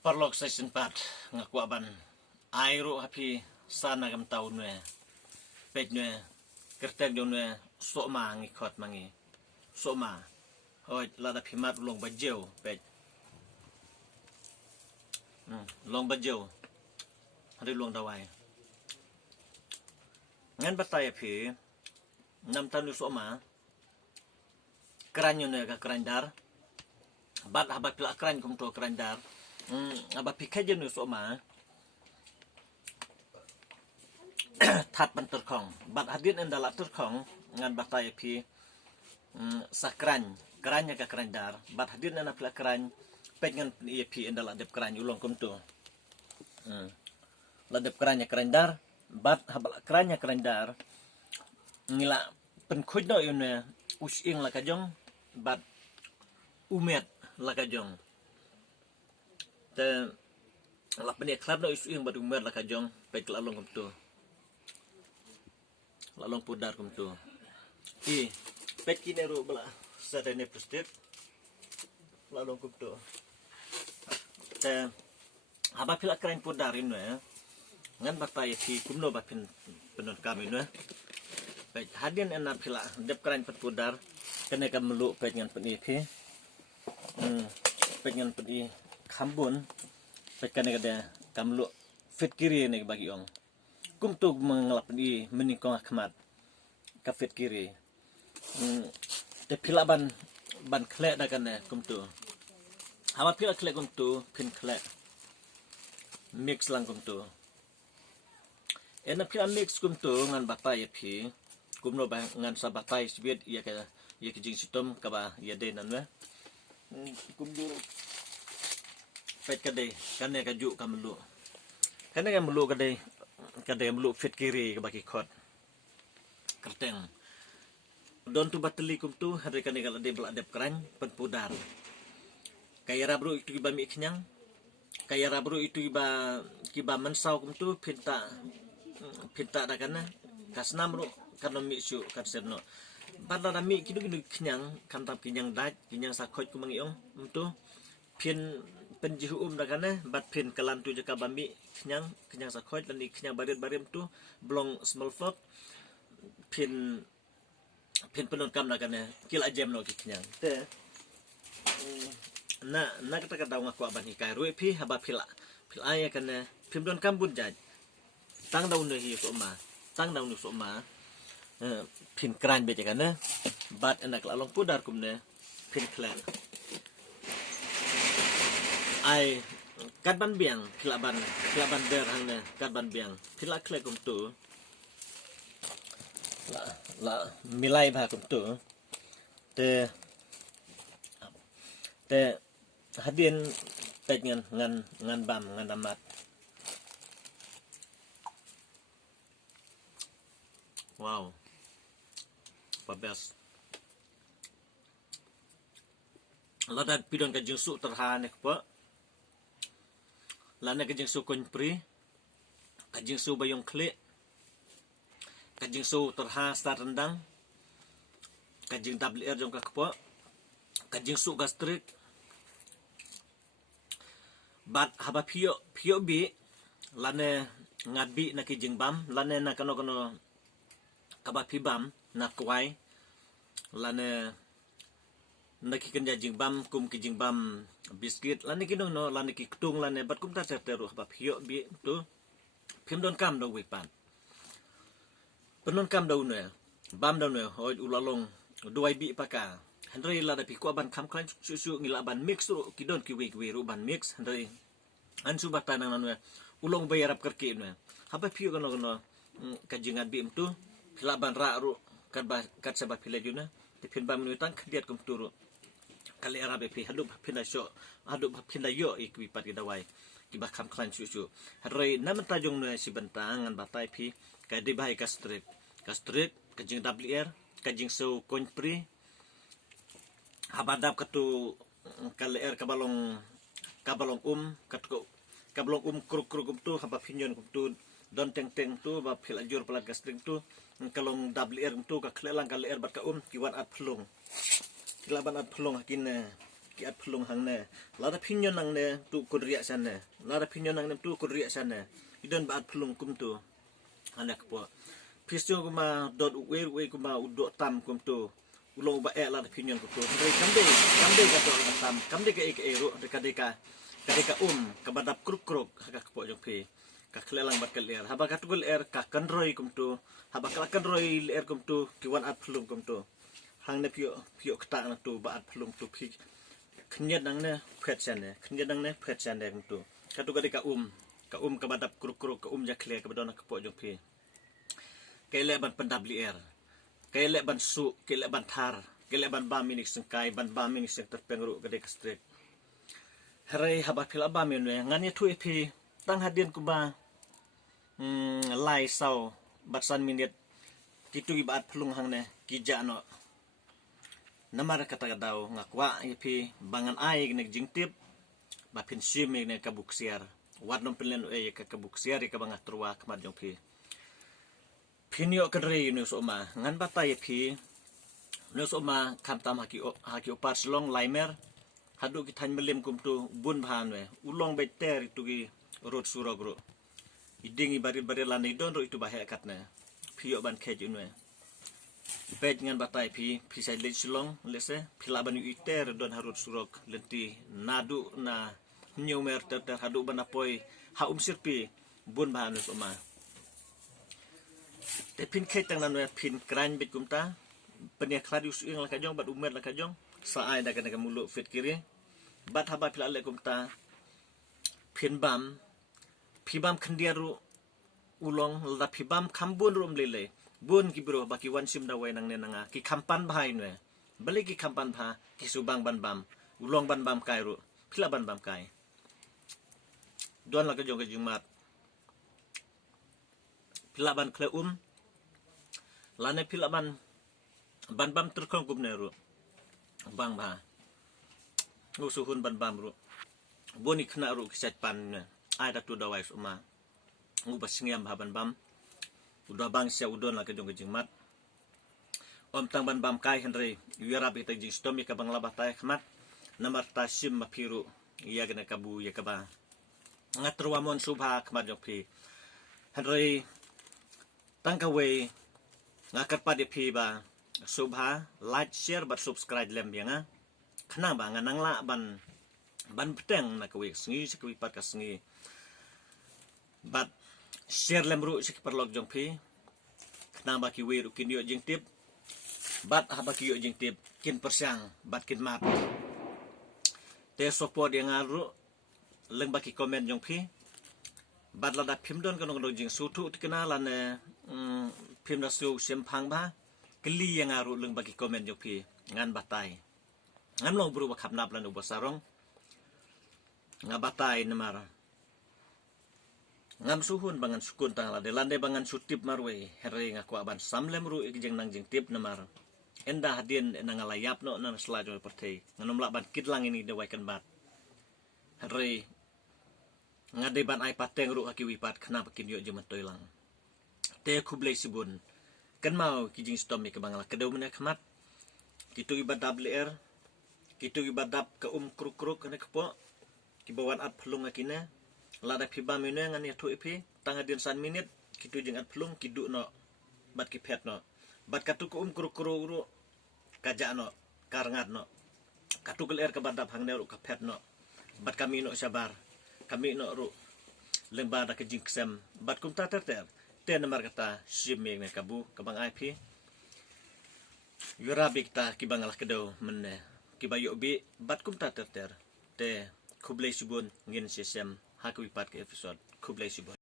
Parlok season 4 ngaku aban airo hapi sana gam taun ne pej ne kertek do ne sokma ngikot mangi sokma hoi lada phimat long bajeu pej long bajeu hari long dawai ngan batai api nam tanu sokma keranyo ne ka kerandar bat habat pila keran kum to kerandar aba pikir je nu sokma thật ban terkong bat hadin endala terkong ngan batai api sakran keranya ka kerandar bat hadin ena pila keran pengen api endala dep keran ulong kum to ladep keranya kerandar bat habal keranya kerandar ngila penkhoj no yune using la kajong bat umet la kajong te la pene klab no using bat umet la kajong pek la long kum tu la long pudar kum tu i pek kine ru bala sadane pustit la long kum tu te haba pila keren pudar inu ngan batai fi kumno bat pin penun kami nu pek hadin ena pila dep keren pudar kene kam melu pek ngan peni fi pek ngan peni khambun pek kene kada kam melu fit kiri ne bagi ong kum tu mengelap ni menikong akhmat ka fit kiri te pila ban khlek da kan kum tu hama pila khlek kum tu pin khlek mix lang kum tu ena pila mix kum tu ngan batai phi kum no bang ngan sa batai sibet ya ka jing sitom ka ba ya de nan we kum du pet kade kan ka ju ka melu kan ka melu kade melu fit kiri ka baki khot kerteng don tu bateli kum tu hari kan ka de bla dep kran pen pudar kaya rabru itu iba mi kenyang kaya rabru itu iba mensau kum tu pinta da kana kasnam ru kan mi su kan serno pada rami kidu kenyang kan tap kenyang daj kenyang sakhoj ku mangiong tu pin penjihu da kana bat pin kalan tu jaka bami kenyang sakhoj dan kenyang barit tu blong small fok pin penun kam da kana kila jem no kenyang te na kata daw nga ko aban hikay ruwi pi haba pila ya kana pimdon kambun jaj tang daw no hi so ma pin kran be kana bat enak lalong pudar kumne pin klan ai kat ban biang pila ban ber hangna kat ban biang pila kle kum tu la milai ba kum tu te hadin pek ngan bam ngan damat wow pabes ladat pidon ka jingsu terhane ko lana ka jingsu kon pri ka jingsu bayong kle ka jingsu terha sta rendang ka jing WR jong ka ko ka jingsu gastrik bat haba pio bi lane ngabi na kijing bam lane na kano kaba pibam na kwai lane na kikenja jing bam kum kijing bam biskit lane kinong no lane kiktung lane bat kum ta teru haba pio bi tu pimdon kam do wipan penon kam do ne bam do ne hoi ulalong duai bi paka Henry la da piku aban kam klan susu ngila aban mix ru kidon kiwi ru ban mix Henry an su batan nang nanu ulong bayarap kerki nu haba piu kono kajingan bi tu pila ban ra ru kat seba pila juna tipin bam nu tan kediat kum turu kali arabe pi hadup pinda yo ikwi pat kidawai kiba kam klan susu Henry nam tajong nu si bentang ngan batai pi kadi bahai kastrit kajing WR kajing so konpri habadap katu kaler kabalong kruk tu haba pinyon tu don teng tu ba pilajur pelat gastring tu kalong WR tu ka klelang kaler bat ka kiwan at plung kilaban at plung hakin ki at phlung hang ne la da pinyon nang ne tu kudriya san ne la da pinyon nang ne tu kudriya san ne idon ba at phlung kum tu anak po pisto kuma dot we kuma udot tam kum tu ulong ba la da pinyon kum tu kamde ka to tam kamde ka ek ero kadeka kabadap kruk haka po jong pe ka klelang bat keler haba katugul ka kanroi kum tu haba kanroi ler kum tu kiwan at phlung kum tu hang ne pio kta na tu ba at phlung tu phi khnyat nang ne phet san ne khnyat nang ne phet san ne kum tu katu kadeka kabadap kruk ka ja kle ka badona ka po jong pe kele ban pendab ler kele ban su kele ban thar kele ban ba minik sengkai ban ba minik seng terpengru kadeka strek Harai haba phila ba men we ngani thu phi tang hadien ku ba lai sau batsan minit kitu gi bat phlung hang ne ki ja no namar kata daw ngakwa phi bangan ai ne jingtip ba phin sim ne kabuk siar wat nom pelen ka kabuk siar ka bang atrwa kmat jong phi phinyo kadre nu so ma ngan batai phi nu so ma kham tam haki opat slong laimer hadu ki than melim kum tu bun bhan we ulong be ter tu gi rot surogro iding bari lani don ro itu bahe kat na phio ban khe jun we bet ngan batai phi sai le silong lese phila ban yu ter don harut surok lenti nadu na nyumer ter hadu ban apoi ha sirpi bun bhan us ma te phin khe tang nan we phin kran bit kum ta penia kladius ing la ka jong bat umet la ka jong sa ai da ka mulu fit kiri bat haba phila le kum ta phin bam khandiaru ulong la phibam khambun rum lele bun ki bro baki wan sim da wai nang ne nanga ki khampan bhai ne bali ki khampan bha ki subang ban bam ulong ban bam kai ru phila ban bam kai don la ka jong ka jingmat phila ban khle lane phila ban bam terkong kum ne ru bang bha usuhun ban bam ru boni khna ru kisat pan ne ai da tu da wai suma ngu basingiam ha ban bam udah bang sia udon la ka jong jingmat om tang ban bam kai henry yara bi ta jing stomi ka bang labah tai khmat namar ta sim ma phiru ya gena kabu ya ka ba ngatruwa mon subha khmat jong phi henry tang ka we ngakat pa de phi ba subha like share but subscribe lem yang khna ba nganang la ban peteng na ka we sngi sikwi pat ka sngi but share lem ru sik perlog jong phi khna ba ki we ru kin yo jing tip bat ha ba ki yo jing tip kin persyang bat kin mat te support yang aru leng ba ki comment jong phi bat la da phim don ka nong jing su thu tikna lan phim da su sem phang ba kli yang aru leng ba ki comment jong phi ngan batai ngam long bru ba khap nap lan u basarong ngabatai namar ngam suhun bangan sukun tang la de lande bangan sutip marwe herre ngakwa ban samlem ru jeng nang jeng tip namar enda hadien nang layap no nang selajo pertei nganom la ban kitlang ini de waikan bat herre ngade ban ai pateng ru aki wipat khna pakin yo jemat toilang te khublei sibun kan mau kijing stom mi ke bangla kedau mena khmat kitu ibadab ler kitu ibadab ka kruk kana kepo kibawan at phlung akina lada phiba mene ngani thu ipi tanga din san minit kitu jing at phlung kidu no bat ki phet no bat katu ko kruk ru kaja no karangat no katu ler ka badap hang ne ru ka phet no bat kami no sabar kami no ru lengba da ke jing ksem bat kum ta ter te namar kata simeng ne kabu kabang ai phi yura bikta kibangalah kedau menne kibayo bi bat kum ta ter te khublei subun ngin sesem haku ipat ke episode khublei subun